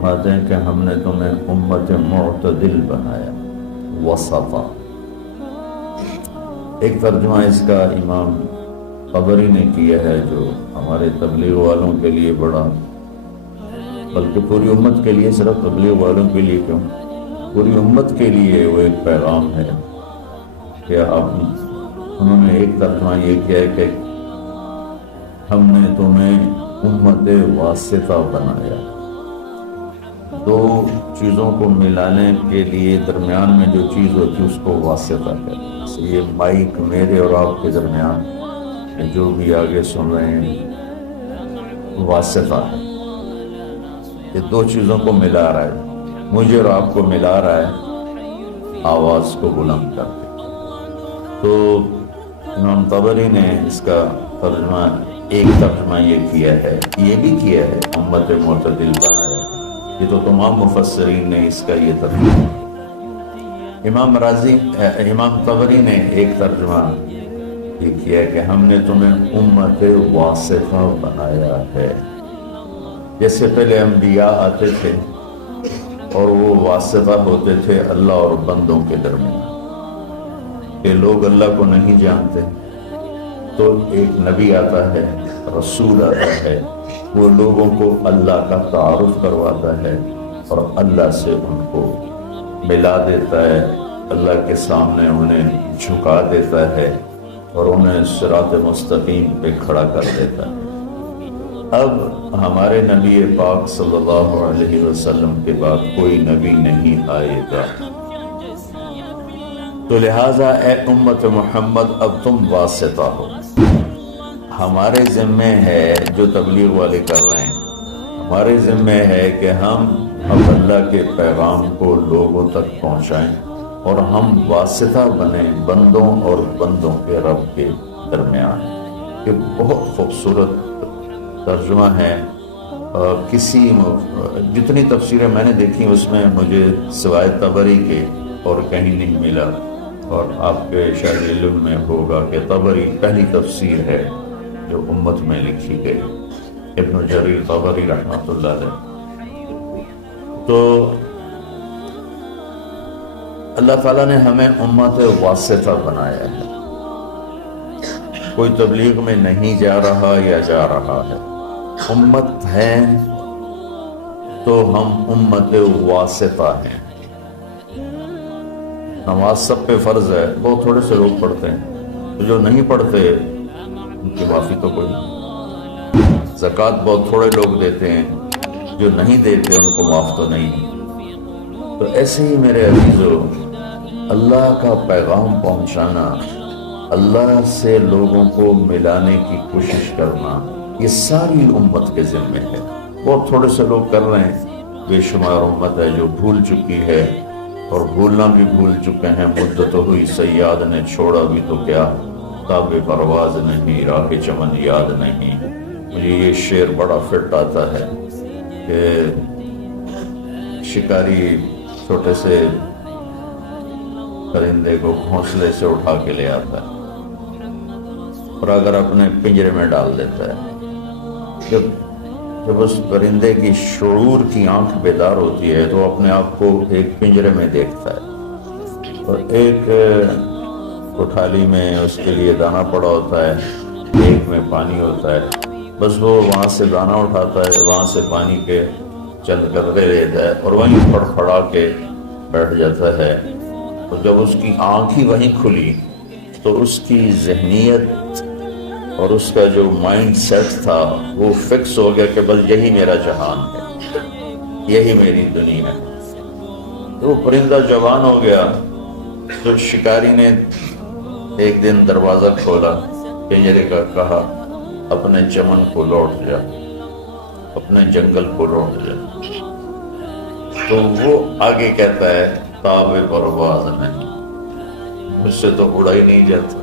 فرماتے ہیں کہ ہم نے تمہیں امت معتدل بنایا، وسطا۔ ایک ترجمہ اس کا امام طبری نے کیا ہے، جو ہمارے تبلیغ والوں کے لیے بڑا، بلکہ پوری امت کے لیے، صرف تبلیغ والوں کے لیے کیوں، پوری امت کے لیے وہ ایک پیغام ہے کہ انہوں نے ایک ترجمہ یہ کیا ہے کہ ہم نے تمہیں امت واسطہ بنایا۔ دو چیزوں کو ملانے کے لیے درمیان میں جو چیز ہوتی ہے اس کو واسطہ کہتے ہیں۔ یہ مائک میرے اور آپ کے درمیان جو بھی آگے سن رہے ہیں واسطہ ہے، یہ دو چیزوں کو ملا رہا ہے، مجھے اور آپ کو ملا رہا ہے آواز کو بلند کر کے۔ تو امام طبری نے اس کا ترجمہ، ایک ترجمہ یہ کیا ہے، یہ بھی کیا ہے امت معتدل بنایا۔ یہ تو تمام مفسرین نے اس کا یہ ترجمہ۔ امام طبری نے ایک ترجمہ یہ کیا کہ ہم نے تمہیں امت واسطہ بنایا ہے۔ جیسے پہلے انبیاء آتے تھے اور وہ واسطہ ہوتے تھے اللہ اور بندوں کے درمیان، کہ لوگ اللہ کو نہیں جانتے تو ایک نبی آتا ہے، رسول آتا ہے، وہ لوگوں کو اللہ کا تعارف کرواتا ہے اور اللہ سے ان کو ملا دیتا ہے، اللہ کے سامنے انہیں جھکا دیتا ہے اور انہیں صراط مستقیم پہ کھڑا کر دیتا ہے۔ اب ہمارے نبی پاک صلی اللہ علیہ وسلم کے بعد کوئی نبی نہیں آئے گا، تو لہٰذا اے امت محمد اب تم واسطہ ہو۔ ہمارے ذمہ ہے، جو تبلیغ والے کر رہے ہیں، ہمارے ذمہ ہے کہ ہم اب اللہ کے پیغام کو لوگوں تک پہنچائیں اور ہم واسطہ بنیں بندوں اور بندوں کے رب کے درمیان۔ یہ بہت خوبصورت ترجمہ ہے۔ جتنی تفسیریں میں نے دیکھی اس میں مجھے سوائے طبری کے اور کہیں نہیں ملا، اور آپ کے شاید علم میں ہوگا کہ طبری پہلی تفسیر ہے جو امت میں لکھی گئی، ابن جریر طبری رحمۃ اللہ علیہ۔ تو اللہ تعالیٰ نے ہمیں امت واسطہ بنایا ہے، کوئی تبلیغ میں نہیں جا رہا یا جا رہا ہے، امت ہے تو ہم امت واسطہ ہیں۔ نماز سب پہ فرض ہے، بہت تھوڑے سے لوگ پڑھتے ہیں، تو جو نہیں پڑھتے ان کی معافی تو کوئی نہیں۔ زکوٰۃ بہت تھوڑے لوگ دیتے ہیں، جو نہیں دیتے ان کو معاف تو نہیں۔ تو ایسے ہی میرے عزیزو، اللہ کا پیغام پہنچانا، اللہ سے لوگوں کو ملانے کی کوشش کرنا، یہ ساری امت کے ذمہ ہے۔ بہت تھوڑے سے لوگ کر رہے ہیں، بے شمار امت ہے جو بھول چکی ہے اور بھولنا بھی بھول چکے ہیں۔ مدت ہوئی صیاد نے چھوڑا بھی تو کیا، تاب پرواز نہیں، راہ چمن یاد نہیں۔ مجھے یہ شعر بڑا فٹ آتا ہے کہ شکاری چھوٹے سے پرندے کو گھونسلے سے اٹھا کے لے آتا ہے اور اگر اپنے پنجرے میں ڈال دیتا ہے، جب اس پرندے کی شعور کی آنکھ بیدار ہوتی ہے تو اپنے آپ کو ایک پنجرے میں دیکھتا ہے، اور ایک کوٹھالی میں اس کے لیے دانہ پڑا ہوتا ہے، ایک میں پانی ہوتا ہے، بس وہ وہاں سے دانہ اٹھاتا ہے، وہاں سے پانی کے چند قطرے لیتا ہے اور وہیں پھڑا کے بیٹھ جاتا ہے۔ تو جب اس کی آنکھ ہی وہیں کھلی تو اس کی ذہنیت اور اس کا جو مائنڈ سیٹ تھا وہ فکس ہو گیا کہ بس یہی میرا جہان ہے، یہی میری دنیا ہے۔ تو وہ پرندہ جوان ہو گیا، تو شکاری نے ایک دن دروازہ کھولا پنجرے کا، کہا اپنے چمن کو لوٹ جا، اپنے جنگل کو لوٹ جا۔ تو وہ آگے کہتا ہے تاب پرواز نہیں، مجھ سے تو اڑا ہی نہیں جاتا،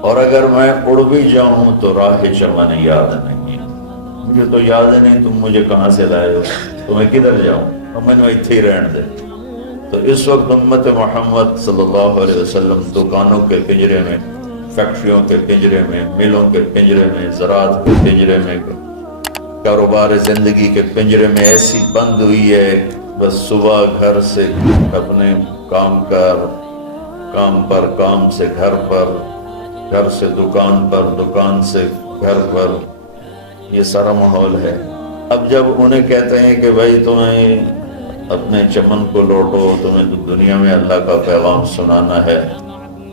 اور اگر میں اڑ بھی جاؤں تو راہ چمن یاد نہیں، مجھے تو یاد نہیں تم مجھے کہاں سے لائے ہو، تو میں کدھر جاؤں، اور میں نے اتنے ہی رہن دے۔ تو اس وقت امت محمد صلی اللہ علیہ وسلم دکانوں کے پنجرے میں، فیکٹریوں کے پنجرے میں، ملوں کے پنجرے میں، زراعت کے پنجرے میں، کاروبار زندگی کے پنجرے میں ایسی بند ہوئی ہے، بس صبح گھر سے اپنے کام پر، کام سے گھر پر، گھر سے دکان پر، دکان سے گھر پر، یہ سارا ماحول ہے۔ اب جب انہیں کہتے ہیں کہ بھائی تمہیں اپنے چمن کو لوٹو، تمہیں دنیا میں اللہ کا پیغام سنانا ہے،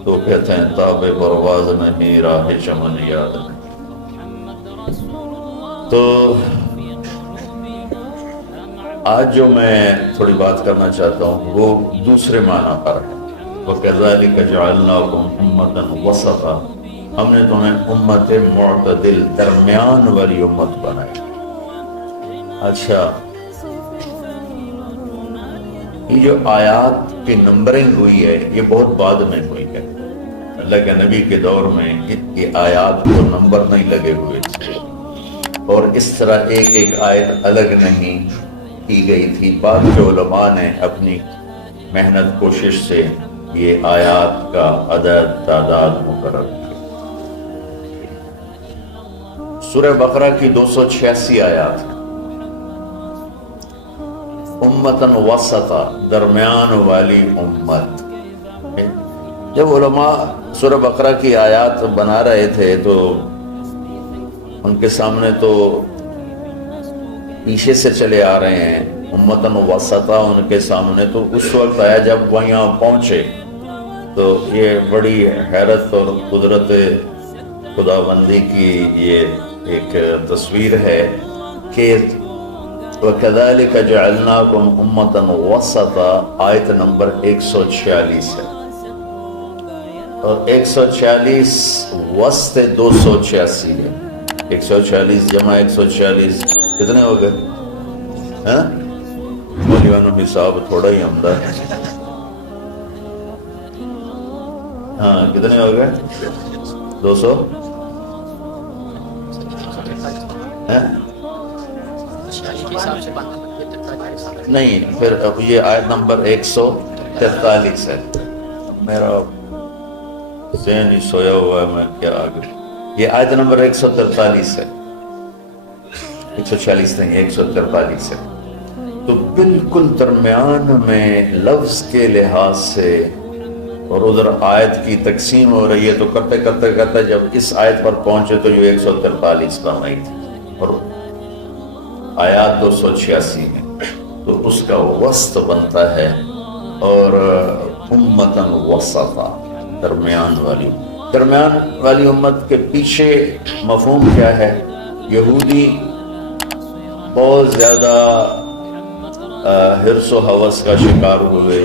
تو کہتے ہیں تاب پرواز نہیں، راہ چمن یاد نہیں۔ تو آج جو میں تھوڑی بات کرنا چاہتا ہوں وہ دوسرے معنی پر ہے۔ وَكَذَلِكَ جَعَلْنَاكُمْ أُمَّةً وَسَطًا، ہم نے تمہیں امت معتدل، درمیان والی امت بنائی۔ اچھا، یہ جو آیات کی نمبرنگ ہوئی ہے یہ بہت بعد میں ہوئی ہے۔ اللہ کے نبی کے دور میں یہ آیات کو نمبر نہیں لگے ہوئے تھے، اور اس طرح ایک ایک آیت الگ نہیں کی گئی تھی۔ بعد کے علماء نے اپنی محنت کوشش سے یہ آیات کا عدد تعداد مقرر کی۔ سورہ بقرہ کی 286 آیات ہیں۔ امتاً وسطا، درمیان والی امت۔ جب علماء سورہ بقرہ کی آیات بنا رہے تھے تو ان کے سامنے تو پیچھے سے چلے آ رہے ہیں، امتاً وسطا ان کے سامنے تو اس وقت آیا جب وہ یہاں پہنچے تو یہ بڑی حیرت اور قدرت خداوندی کی یہ ایک تصویر ہے کہ وَكَذَلِكَ جَعَلْنَاكُمْ أُمَّةً وَسَطًا، آیت نمبر 146 ہے، اور 146 وسط 286 ہے۔ 146 جمع 146 کتنے ہو گئے؟ مولیانو حساب تھوڑا ہی عمدہ ہے۔ ہاں کتنے ہو گئے؟ 200 نہیں، پھر یہ آیت نمبر 143 ہے۔ میرا ذہن ہی سویا ہوا ہے، میں کیا آگے۔ یہ آیت نمبر 143 ہے، 146 نہیں 143 ہے۔ تو بالکل درمیان میں لفظ کے لحاظ سے، اور ادھر آیت کی تقسیم ہو رہی ہے، تو کرتے کرتے کرتے جب اس آیت پر پہنچے تو یہ 143 بن رہی تھی، اور آیات 286 میں، تو اس کا وسط بنتا ہے۔ اور امتاً وسطا، درمیان والی امت کے پیچھے مفہوم کیا ہے؟ یہودی بہت زیادہ حرص و ہوس کا شکار ہوئے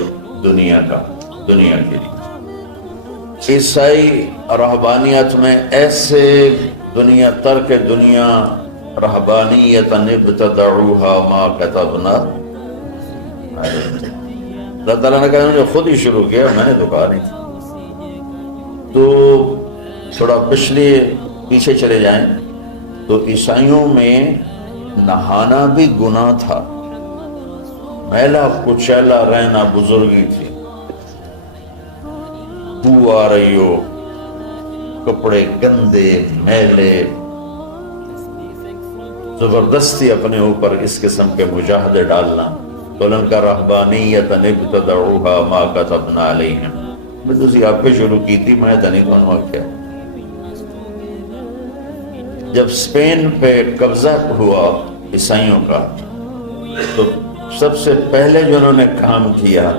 دنیا کے لیے۔ عیسائی رہبانیت میں ایسے دنیا ترک دنیا رہبانیت ابتدعوها ما كتبنا، اللہ تعالیٰ نے کہا مجھے خود ہی شروع کیا، میں نے تو کہا نہیں تھا۔ تو تھوڑا پیچھے چلے جائیں تو عیسائیوں میں نہانا بھی گناہ تھا، میلا کچیلا رہنا بزرگی تھی۔ بو آ رہی ہو، کپڑے گندے میلے، زبردستی اپنے اوپر اس قسم کے مجاہدے ڈالنا۔ قلن کا رہبانیت ابتدعوها ما كتبنا علیہم، میں دوسری آپ پہ شروع کی تھی، میں تو نہیں کون کیا۔ جب اسپین پہ قبضہ ہوا عیسائیوں کا، تو سب سے پہلے جو انہوں نے کام کیا،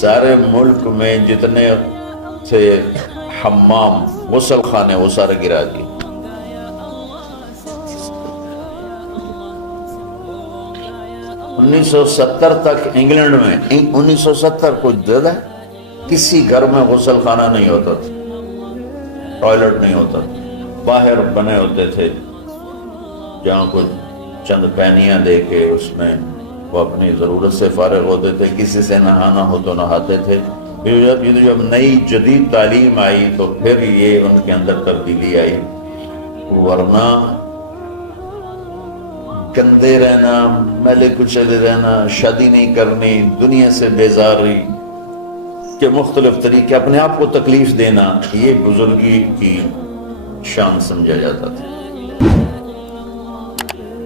سارے ملک میں جتنے تھے حمام، غسل خانے، وہ سارے گرا دیے۔ 1970 تک انگلینڈ میں، 1970 کو زیادہ کسی گھر میں غسل خانہ نہیں ہوتا تھا، ٹوائلٹ نہیں ہوتا تھا، باہر بنے ہوتے تھے جہاں کچھ چند پینیاں دے کے اس میں وہ اپنی ضرورت سے فارغ ہوتے تھے، کسی سے نہانا ہو تو نہاتے تھے۔ جب نئی جدید تعلیم آئی تو پھر یہ ان کے اندر تبدیلی آئی، ورنہ گندے رہنا، میلے کچلے رہنا، شادی نہیں کرنی، دنیا سے بیزاری کے مختلف طریقے، اپنے آپ کو تکلیف دینا، یہ بزرگی کی شان سمجھا جاتا تھا۔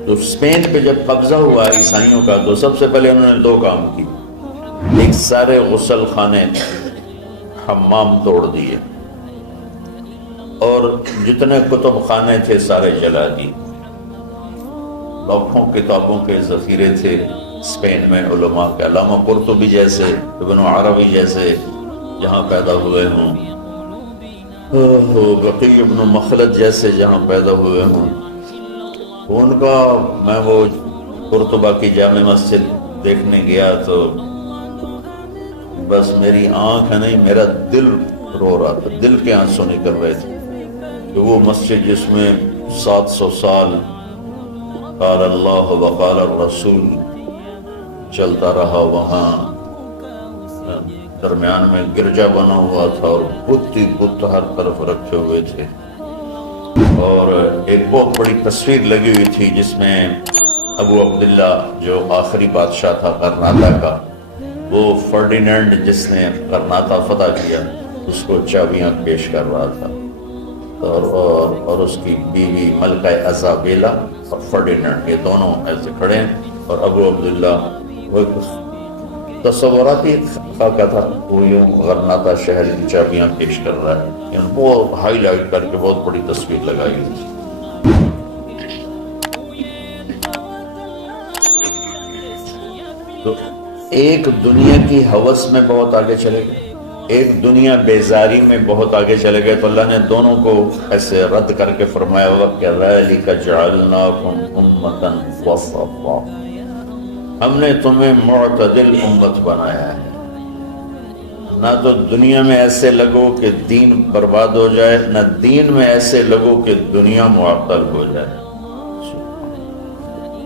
تو اسپین پہ جب قبضہ ہوا عیسائیوں کا تو سب سے پہلے انہوں نے دو کام کی. ایک سارے غسل خانے حمام توڑ دیے اور جتنے کتب خانے تھے سارے جلا دیے. لاکھوں کتابوں کے ذخیرے تھے اسپین میں علماء کے، علامہ قرطبی جیسے، ابن عربی جیسے جہاں پیدا ہوئے ہوں، بقی ابن مخلد جیسے جہاں پیدا ہوئے ہوں. ان کا میں وہ قرطبہ کی جامع مسجد دیکھنے گیا تو بس میری آنکھ ہے نہیں، میرا دل رو رہا تھا، دل کے آنسو نکل رہے تھے کہ وہ مسجد جس میں 700 سال قال اللہ وقال الرسول چلتا رہا، وہاں درمیان میں گرجا بنا ہوا تھا اور بت ہی بت ہر طرف رکھے ہوئے تھے، اور ایک بہت بڑی تصویر لگی ہوئی تھی جس میں ابو عبداللہ جو آخری بادشاہ تھا غرناطہ کا، وہ فرڈینینڈ جس نے غرناطہ فتح کیا اس کو چابیاں پیش کر رہا تھا، اور اس کی بیوی ملکہ ازابیلا اور فرڈینینڈ یہ دونوں ایسے کھڑے ہیں، اور ابو عبداللہ وہ تصوراتی خاکہ تھا، وہ یوں غرناطہ شہر کی چابیاں پیش کر رہا ہے، یعنی وہ ہائی لائٹ کر کے بہت بڑی تصویر لگائی ہوئی تھی. تو ایک دنیا کی ہوس میں بہت آگے چلے گئے، ایک دنیا بیزاری میں بہت آگے چلے گئے، تو اللہ نے دونوں کو ایسے رد کر کے فرمایا ہوا کہ ذَلِكَ جَعَلْنَاكُمْ أُمَّةً وَسَطًا، ہم نے تمہیں معتدل امت بنایا ہے. نہ تو دنیا میں ایسے لگو کہ دین برباد ہو جائے، نہ دین میں ایسے لگو کہ دنیا معطل ہو جائے.